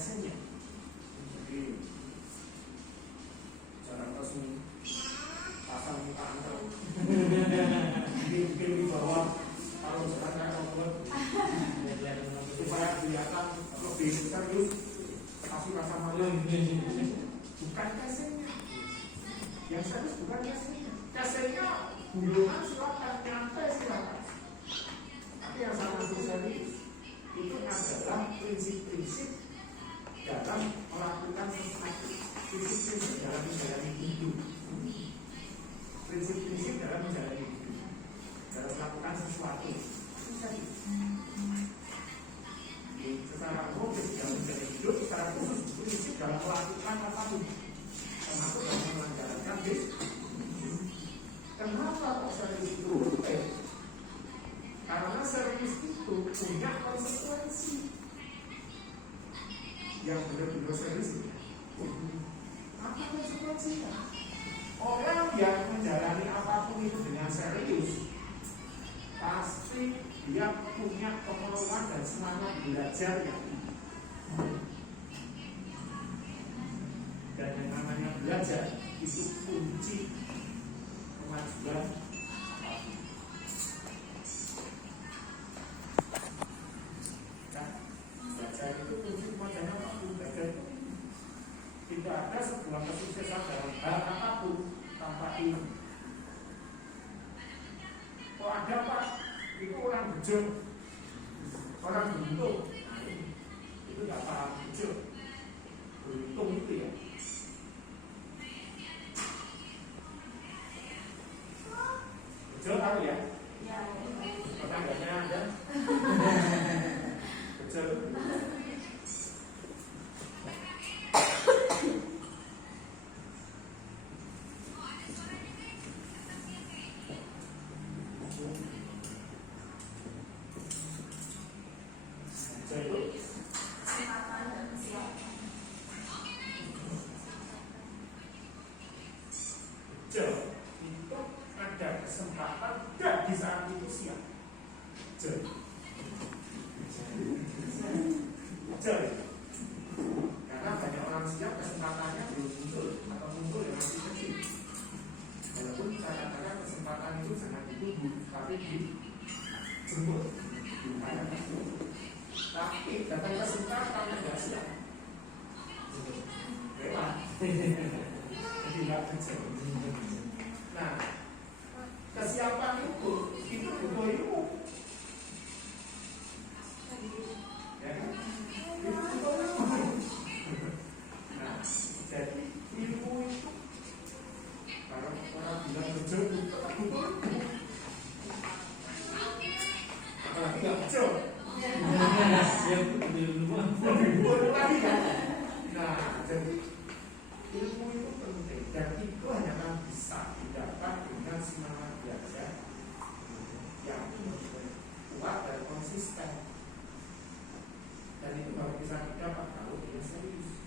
casenya. Jadi jangan langsung pasang muka antar. Mungkin di bawah kalau jalan kayak robot supaya kelihatan lebih serius, kasih rasa malu. Bukan casenya. Yang serius bukan casenya. Casenya gulungan silakan, nyantai silakan. Tapi yang sangat serius itu adalah prinsip-prinsip dalam melakukan sesuatu, prinsip-prinsip dalam menjalani hidup, prinsip-prinsip dalam menjalani hidup, dalam melakukan sesuatu. Secara umum dalam menjalani hidup, secara khusus prinsip dalam melakukan apapun, termasuk dalam menjalankan bisnis. Kenapa kok serius itu? Karena serius itu punya konsekuensi yang benar-benar serius. Apa konsekuensinya? Orang yang menjalani apapun itu dengan serius, pasti dia punya kemauan dan semangat belajar yang tinggi. Dan yang namanya belajar itu kunci kemajuan. Belajar itu kunci kemajuan apapun. Belajar itu tidak ada sebuah kesuksesan dalam hal apapun tanpa ilmu. Kok ada Pak? Itu orang bejo, orang beruntung. Nah, itu tidak paham bejo. Beruntung itu ya. Bejo tahu ya? Ya. Tetangganya ada. Bejo. Itu ada kesempatan dan di saat itu siap. Karena banyak orang siap kesempatannya belum muncul atau muncul yang masih kecil. Walaupun kadang-kadang kesempatan itu sangat ditunggu, tapi dijemput. Tapi datang kesempatan tidak siap. Lewat. Tidak kecil. Nah, kesiapan itu butuh ilmu. Ya kan? Itu butuh ilmu. Nah, jadi ilmu itu kalau orang bilang betul butuh ilmu. Apalagi nggak betul. Ya butuh ilmu. Butuh lagi kan? Nah, jadi ilmu itu penting dan itu hanya akan bisa didapat dengan semangat belajar yang kuat dan konsisten, dan itu baru bisa didapat kalau dia serius.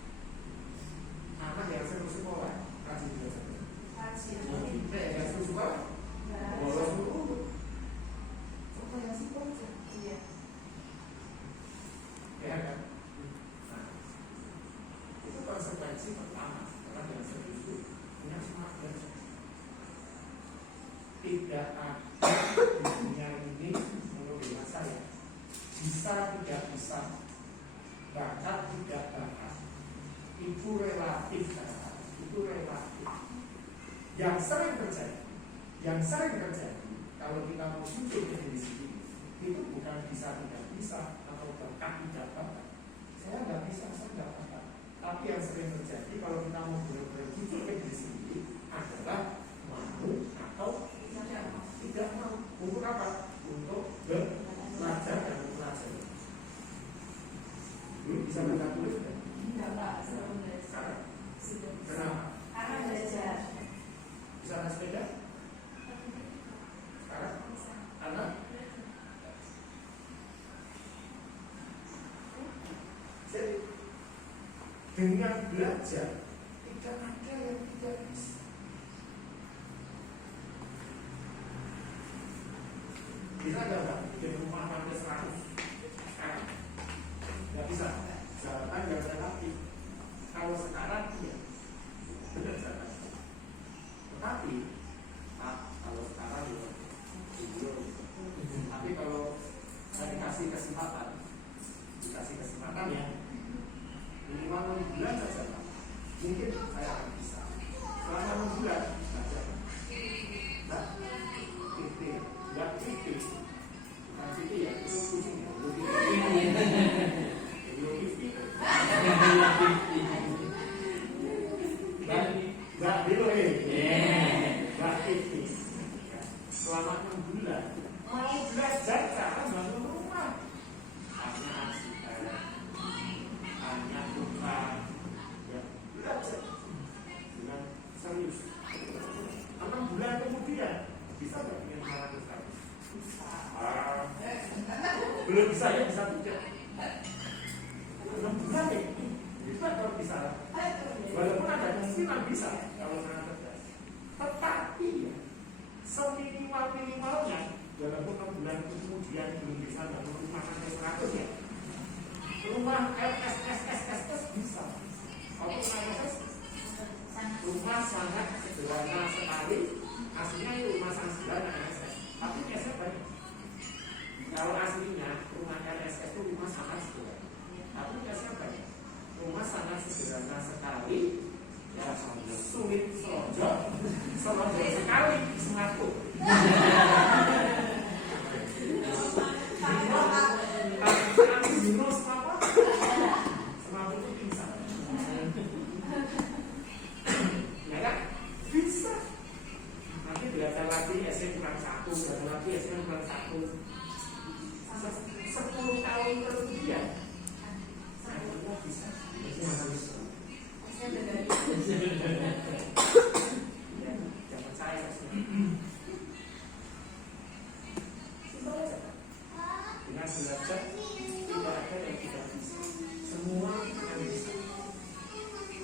Anak yang serius sekolah rajin belajar, yang serius sekolah bolos dulu. Coba yang sih belajar, iya, ya kan? Nah, itu konsekuensi pertama. Orang yang serius itu punya semangat belajar. Tidak ada di dunia ini menurut saya bisa tidak bisa, bakat tidak bakat, itu relatif. Itu relatif. Yang sering terjadi kalau kita mau muncul ke diri sendiri itu bukan bisa tidak bisa atau bakat tidak bakat. Saya nggak bisa, saya nggak bakat. Tapi yang sering terjadi kalau kita mau benar-benar jujur ke diri sendiri adalah mau atau tidak mau. Untuk apa? Untuk belajar dan belajar. Bisa baca tulis kan? Tidak Pak, sebelum belajar. Kenapa? Karena belajar. Bisa naik sepeda? Sekarang? Karena? Jadi dengan belajar tidak ada yang tidak bisa. Bisa nggak bikin rumah sampai 100 sekarang? Nggak bisa. Jalan nggak bisa. kemungkinan bisa kalau sangat cerdas. Tetapi ya, seminimal-minimalnya dalam 6 bulan kemudian belum bisa bangun rumah sampai 100 ya. Rumah SSSSS bisa. Kalau rumah sangat sederhana sekali, aslinya itu rumah sangat sederhana LSS, tapi biasanya banyak. Kalau aslinya rumah LSS itu rumah sangat sederhana, tapi biasanya banyak. Rumah sangat sederhana sekali, ya sulit selonjok sekali semaput. Semaput itu pingsan. Ya kan? Bisa. Nanti belajar lagi SM kurang 1, belajar lagi SM kurang 1. 10 tahun kemudian saya bisa. Jangan saya dengan belajar tidak ada yang tidak bisa, semua yang bisa.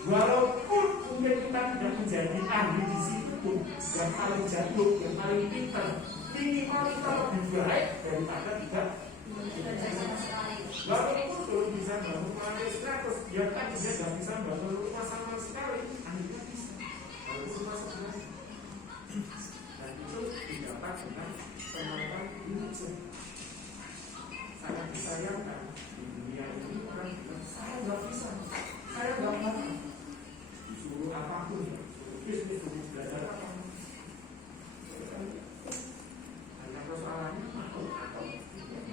Walaupun mungkin kita tidak menjadi ahli di situ pun, yang paling jago, yang paling pintar, minimal kita lebih baik daripada tidak. Walaupun belum bisa bangun rumah 100, ya kan dia tidak bisa bangun rumah sama sekali, akhirnya bisa. Walaupun rumah sebenarnya, dan itu didapat dengan kemampuan belajar. Sangat disayangkan di dunia ini orang bilang saya nggak bisa, saya nggak mau. Disuruh apapun ya, suruh bisnis, suruh belajar apa. Hanya persoalannya mau atau tidak.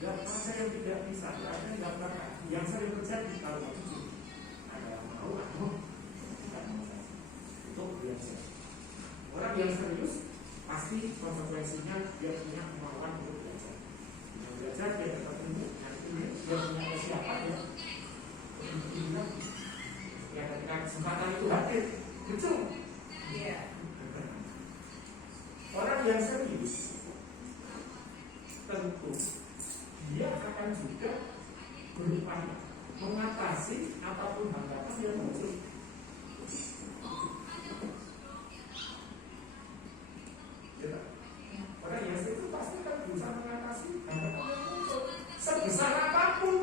Kalau saya tidak bisa, ada yang nggak pernah. Yang sering terjadi kalau begitu, ada yang mau atau tidak mau saja. Itu biasa. Orang yang serius pasti konsekuensinya dia punya kemauan untuk belajar. Yang belajar dia dapat ilmu, yang ini dia punya siapa ya. Ya ketika kesempatan itu hadir, betul. Iya. Orang yang serius tentu dia akan juga berupaya mengatasi apapun hambatan yang muncul. Ya, orang yang serius pasti akan berusaha mengatasi hambatan yang muncul sebesar apapun,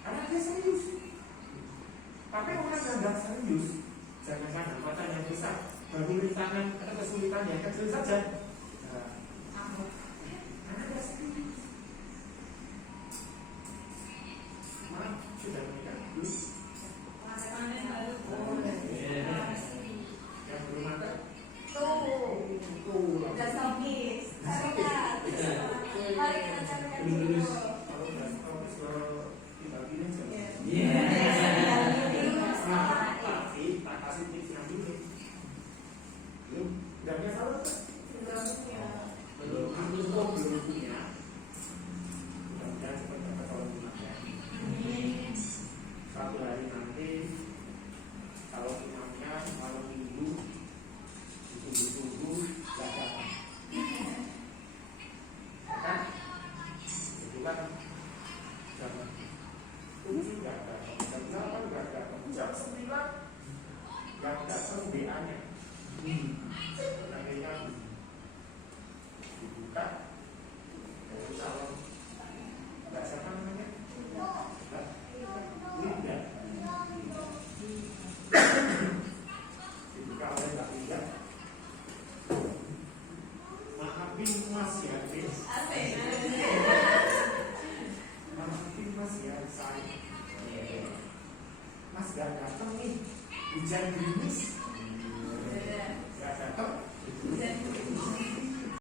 karena dia serius. Tapi orang yang tidak serius, jangan hambatan yang besar, baru rintangan atau kesulitan yang kecil saja. Karena dia serius. Sudah menikah belum? Yang belum ada? Tuh. Udah habis. Mari kita carikan dulu. Kalau udah habis dibagi aja. Tapi tak kasih tips yang dulu. Belum? Udah punya salah kan? Belum punya. Mudah-mudahan seperti apa kalau punya. Satu hari nanti kalau imamnya malam minggu ditunggu-tunggu gak datang, kan? Itu kan jam 7 gak datang, jam 8 gak datang, jam 9 gak datang WA-nya. Akhirnya dibuka dari salon, gak siapa namanya? Linda. Dibuka oleh Mbak Linda. Maafin Mas ya, Bis. Maafin Mas ya, saya. Mas gak datang nih, hujan gerimis.